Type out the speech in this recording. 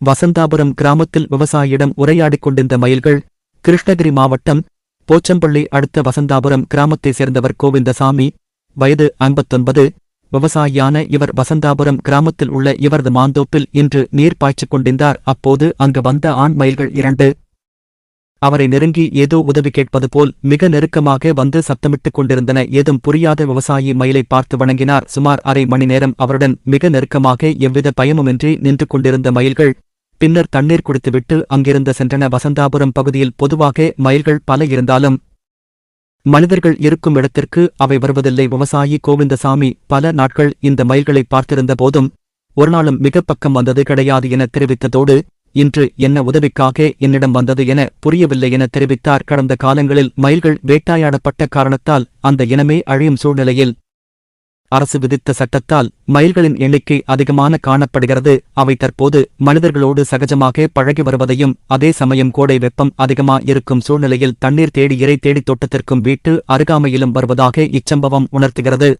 வசந்தாபுரம் கிராமத்தில் விவசாயியிடம் உரையாடிக் கொண்டிருந்த மயில்கள். கிருஷ்ணகிரி மாவட்டம் போச்சம்பள்ளி அடுத்த வசந்தாபுரம் கிராமத்தைச் சேர்ந்தவர் கோவிந்தசாமி, வயது 59. விவசாயியான இவர் வசந்தாபுரம் கிராமத்தில் உள்ள இவரது மாந்தோப்பில் இன்று நீர் பாய்ச்சிக் கொண்டிருந்தார். அப்போது அங்கு வந்த ஆண் மயில்கள் 2 அவரை நெருங்கி ஏதோ உதவி கேட்பது போல் மிக நெருக்கமாக வந்து சத்தமிட்டுக் கொண்டிருந்தன. ஏதும் புரியாத விவசாயி மயிலை பார்த்து வணங்கினார். சுமார் அரை மணி நேரம் அவருடன் மிக நெருக்கமாக எவ்வித பயமுமின்றி நின்று கொண்டிருந்த மயில்கள் பின்னர் தண்ணீர் குடித்துவிட்டு அங்கிருந்து சென்றன. வசந்தாபுரம் பகுதியில் பொதுவாக மயில்கள் பல இருந்தாலும் மனிதர்கள் இருக்கும் இடத்திற்கு அவை வருவதில்லை. விவசாயி கோவிந்தசாமி பல நாட்கள் இந்த மயில்களை பார்த்திருந்த போதும் ஒருநாளும் மிக பக்கம் வந்தது கிடையாது என தெரிவித்ததோடு, இன்று என்ன உதவிக்காக என்னிடம் வந்தது என புரியவில்லை என தெரிவித்தார். கடந்த காலங்களில் மயில்கள் வேட்டாயாடப்பட்ட காரணத்தால் அந்த இனமே அழியும் சூழ்நிலையில் அரசு விதித்த சட்டத்தால் மயில்களின் எண்ணிக்கை அதிகமான காணப்படுகிறது. அவை தற்போது மனிதர்களோடு சகஜமாக பழகி வருவதையும், அதே சமயம் கோடை வெப்பம் அதிகமா இருக்கும் சூழ்நிலையில் தண்ணீர் தேடி இரை தேடி தோட்டத்திற்கும் வீட்டு அருகாமையிலும் வருவதாக இச்சம்பவம் உணர்த்துகிறது.